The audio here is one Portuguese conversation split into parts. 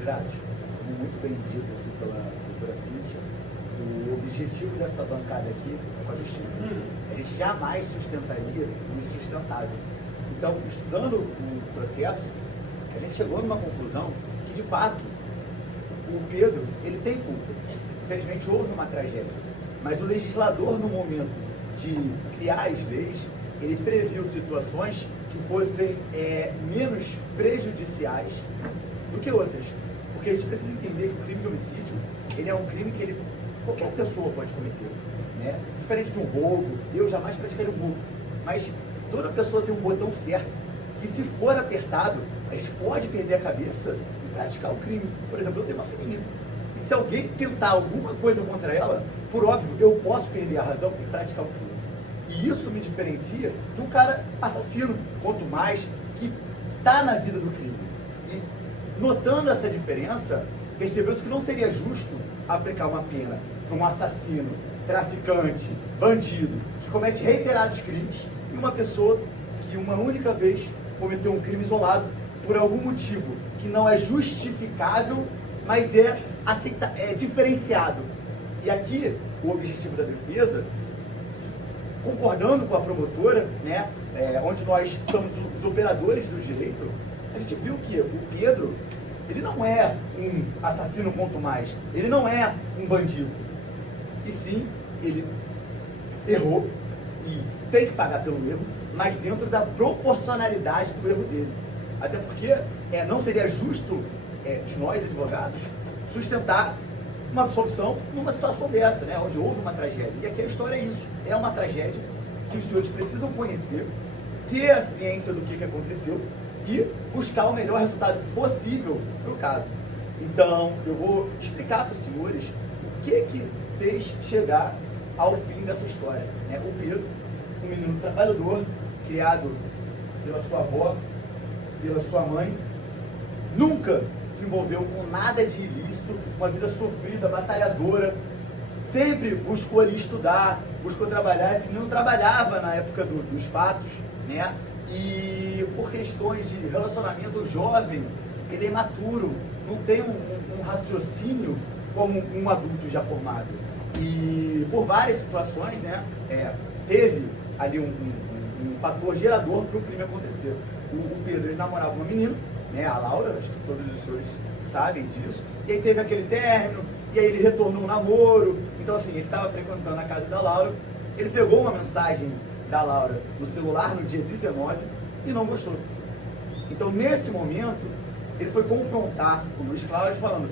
jurados, como muito bem dito aqui pela doutora Cíntia, o objetivo dessa bancada aqui é com a justiça. A gente jamais sustentaria o insustentável. Então, estudando o processo, a gente chegou numa conclusão que, de fato, o Pedro, ele tem culpa. Infelizmente, houve uma tragédia. Mas o legislador, no momento de criar as leis, ele previu situações que fossem menos prejudiciais do que outras. Porque a gente precisa entender que o crime de homicídio, ele é um crime que qualquer pessoa pode cometer, né? Diferente de um roubo, eu jamais praticaria um roubo. Mas toda pessoa tem um botão certo. E se for apertado, a gente pode perder a cabeça e praticar o crime. Por exemplo, eu tenho uma filhinha. E se alguém tentar alguma coisa contra ela, por óbvio, eu posso perder a razão e praticar o crime. E isso me diferencia de um cara assassino, quanto mais, que está na vida do crime. E notando essa diferença, percebeu-se que não seria justo aplicar uma pena para um assassino, traficante, bandido, que comete reiterados crimes, e uma pessoa que uma única vez cometeu um crime isolado por algum motivo que não é justificável, mas é diferenciado. E aqui, o objetivo da defesa, concordando com a promotora, né, onde nós somos os operadores do direito, a gente viu que o Pedro, ele não é um assassino quanto mais, ele não é um bandido. E sim, ele errou e tem que pagar pelo erro, mas dentro da proporcionalidade do erro dele. Até porque não seria justo de nós, advogados, sustentar uma absolvição numa situação dessa, né, onde houve uma tragédia. E aqui a história é isso, é uma tragédia que os senhores precisam conhecer, ter a ciência do que aconteceu e buscar o melhor resultado possível para o caso. Então, eu vou explicar para os senhores o que fez chegar ao fim dessa história, né? O Pedro, um menino trabalhador, criado pela sua avó, pela sua mãe, nunca se envolveu com nada de ilícito, uma vida sofrida, batalhadora, sempre buscou ali estudar, buscou trabalhar. Esse menino trabalhava na época dos fatos, né? E por questões de relacionamento, jovem, ele é imaturo, não tem um raciocínio como um adulto já formado. E por várias situações, né, teve ali um fator gerador para o crime acontecer. O Pedro, ele namorava uma menina, né, a Laura, acho que todos os senhores sabem disso, e aí teve aquele término, e aí ele retornou um namoro. Então assim, ele estava frequentando a casa da Laura, ele pegou uma mensagem da Laura no celular no dia 19 e não gostou. Então nesse momento, ele foi confrontar o Luiz Cláudio falando,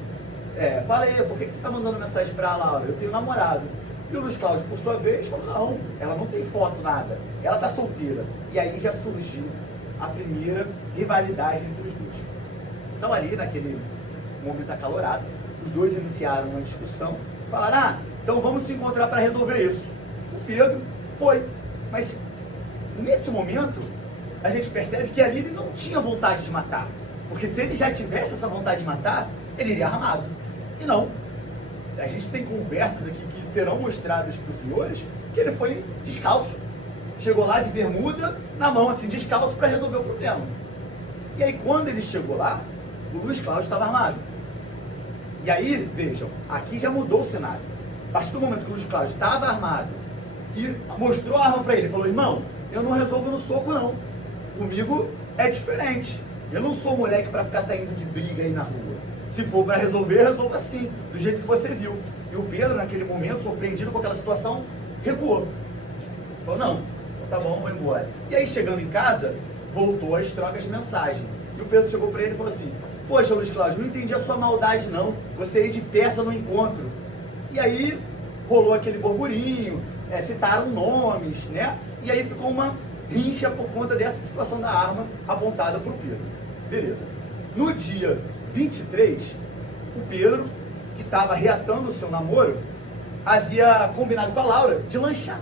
fala aí, por que você está mandando mensagem para a Laura? Eu tenho namorado. E o Luiz Cláudio, por sua vez, falou, não, ela não tem foto, nada, ela está solteira. E aí já surgiu a primeira rivalidade entre os dois. Então ali, naquele momento acalorado, os dois iniciaram uma discussão, falaram, então vamos se encontrar para resolver isso. O Pedro foi, mas nesse momento, a gente percebe que ali ele não tinha vontade de matar, porque se ele já tivesse essa vontade de matar, ele iria armado. E não. A gente tem conversas aqui que serão mostradas para os senhores, que ele foi descalço. Chegou lá de bermuda, na mão assim, descalço, para resolver o problema. E aí quando ele chegou lá, o Luiz Cláudio estava armado. E aí, vejam, aqui já mudou o cenário. A partir do momento que o Luiz Cláudio estava armado e mostrou a arma para ele, falou, irmão, eu não resolvo no soco não. Comigo é diferente. Eu não sou moleque para ficar saindo de briga aí na rua. Se for para resolver, resolva assim, do jeito que você viu. E o Pedro, naquele momento, surpreendido com aquela situação, recuou. Falou, não, tá bom, vou embora. E aí, chegando em casa, voltou às trocas de mensagem. E o Pedro chegou para ele e falou assim, poxa, Luiz Cláudio, não entendi a sua maldade não, você ia de peça no encontro. E aí, rolou aquele burburinho, citaram nomes, né? E aí ficou uma rincha por conta dessa situação da arma apontada para o Pedro. Beleza. No dia 23, o Pedro, que estava reatando o seu namoro, havia combinado com a Laura de lanchar.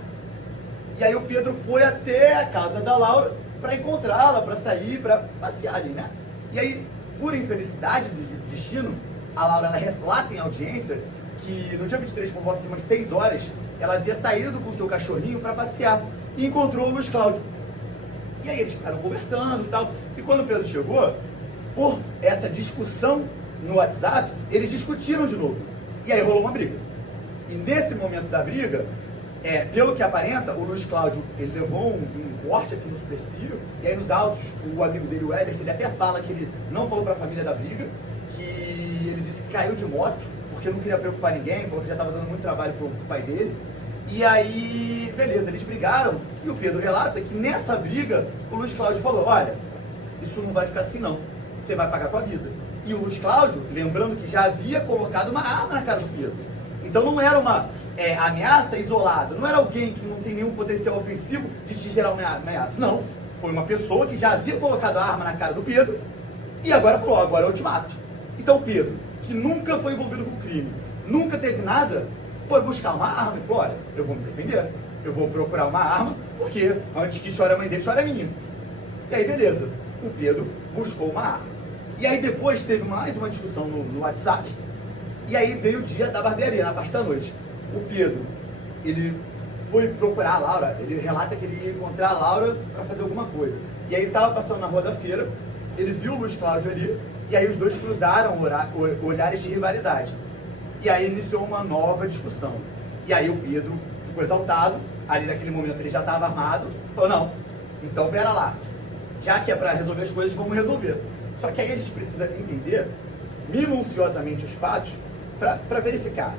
E aí o Pedro foi até a casa da Laura para encontrá-la, para sair, para passear ali, né? E aí, por infelicidade do destino, a Laura, ela relata em audiência que no dia 23, por volta de umas 6 horas, ela havia saído com o seu cachorrinho para passear e encontrou o Luiz Cláudio. E aí eles ficaram conversando e tal. E quando o Pedro chegou, por essa discussão no WhatsApp, eles discutiram de novo. E aí rolou uma briga. E nesse momento da briga, pelo que aparenta, o Luiz Cláudio, ele levou um corte aqui no supercílio, e aí nos autos, o amigo dele, o Everton, ele até fala que ele não falou para a família da briga, que ele disse que caiu de moto, porque não queria preocupar ninguém, falou que já estava dando muito trabalho pro pai dele. E aí, beleza, eles brigaram, e o Pedro relata que nessa briga, o Luiz Cláudio falou, olha, isso não vai ficar assim não, você vai pagar com a vida. E o Luiz Cláudio, lembrando que já havia colocado uma arma na cara do Pedro. Então não era uma ameaça isolada, não era alguém que não tem nenhum potencial ofensivo de te gerar uma ameaça. Não, foi uma pessoa que já havia colocado a arma na cara do Pedro e agora falou, agora eu te mato. Então Pedro, que nunca foi envolvido com crime, nunca teve nada, foi buscar uma arma e falou, olha, eu vou me defender, eu vou procurar uma arma, porque antes que chore a mãe dele, chora a menina. E aí beleza, o Pedro buscou uma arma. E aí depois teve mais uma discussão no WhatsApp, e aí veio o dia da barbearia, na parte da noite. O Pedro, ele foi procurar a Laura, ele relata que ele ia encontrar a Laura para fazer alguma coisa. E aí ele estava passando na rua da feira, ele viu o Luiz Cláudio ali, e aí os dois cruzaram olhares de rivalidade. E aí iniciou uma nova discussão. E aí o Pedro ficou exaltado, ali naquele momento ele já estava armado, falou, não, então pera lá, já que é para resolver as coisas, vamos resolver. Só que aí a gente precisa entender minuciosamente os fatos para verificar.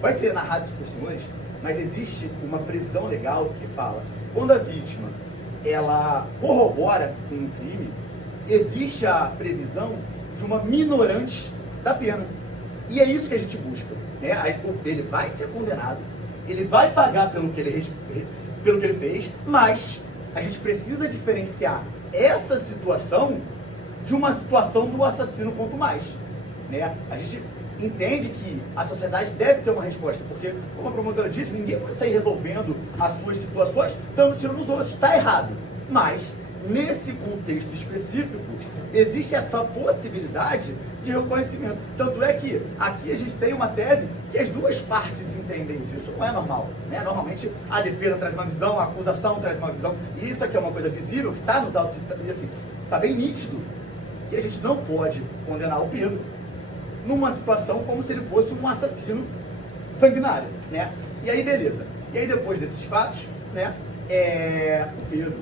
Vai ser narrado isso para os senhores, mas existe uma previsão legal que fala, quando a vítima ela corrobora com um crime, existe a previsão de uma minorante da pena. E é isso que a gente busca. Né? Ele vai ser condenado, ele vai pagar pelo que ele fez, mas a gente precisa diferenciar essa situação de uma situação do assassino quanto mais. Né? A gente entende que a sociedade deve ter uma resposta, porque, como a promotora disse, ninguém pode sair resolvendo as suas situações dando tiro nos outros. Está errado. Mas, nesse contexto específico, existe essa possibilidade de reconhecimento. Tanto é que aqui a gente tem uma tese que as duas partes entendem isso. Isso não é normal. Né? Normalmente a defesa traz uma visão, a acusação traz uma visão. E isso aqui é uma coisa visível, que está nos autos, e assim, está bem nítido. E a gente não pode condenar o Pedro numa situação como se ele fosse um assassino sanguinário. Né? E aí, beleza. E aí, depois desses fatos, né, o Pedro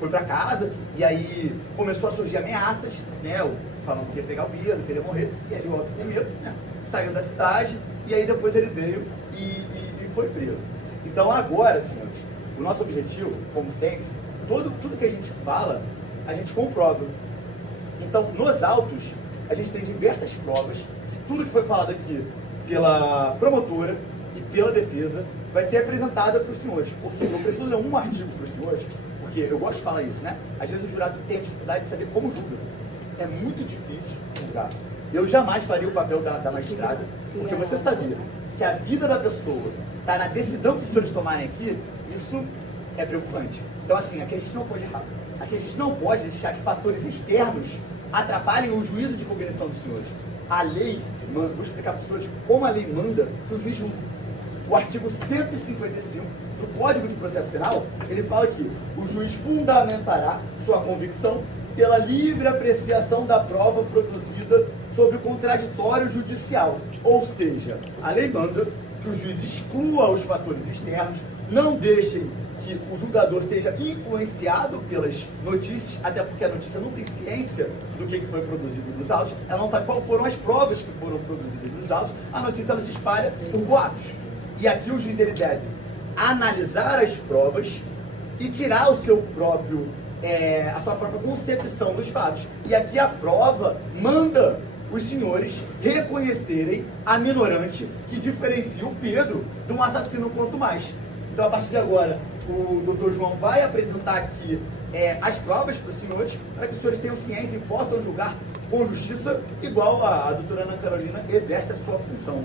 foi para casa, e aí começou a surgir ameaças, né, falando que ia pegar o Pedro, que ele ia morrer, e aí o Otto tem medo, né, saiu da cidade, e aí depois ele veio e foi preso. Então agora, senhores, o nosso objetivo, como sempre, tudo que a gente fala, a gente comprova. Então, nos autos, a gente tem diversas provas, que tudo que foi falado aqui pela promotora e pela defesa vai ser apresentada para os senhores, porque eu preciso ler um artigo para os senhores, porque eu gosto de falar isso, né? Às vezes o jurado tem a dificuldade de saber como julga. É muito difícil julgar. Eu jamais faria o papel da magistrada, porque você sabia que a vida da pessoa está na decisão que os senhores tomarem aqui, isso é preocupante. Então, assim, aqui a gente não pode errar. Aqui a gente não pode deixar que fatores externos atrapalhem o juízo de cognição dos senhores. A lei manda, vou explicar para os senhores como a lei manda que o juiz julgue. O artigo 155 do Código de Processo Penal, ele fala que o juiz fundamentará sua convicção pela livre apreciação da prova produzida sobre o contraditório judicial. Ou seja, a lei manda que o juiz exclua os fatores externos, não deixem que o julgador seja influenciado pelas notícias, até porque a notícia não tem ciência do que foi produzido nos autos, ela não sabe quais foram as provas que foram produzidas nos autos, a notícia ela se espalha por boatos. E aqui o juiz ele deve analisar as provas e tirar o seu próprio, a sua própria concepção dos fatos. E aqui a prova manda os senhores reconhecerem a minorante que diferencia o Pedro de um assassino quanto mais. Então, a partir de agora, o doutor João vai apresentar aqui as provas para os senhores, para que os senhores tenham ciência e possam julgar com justiça, igual a doutora Ana Carolina exerce a sua função.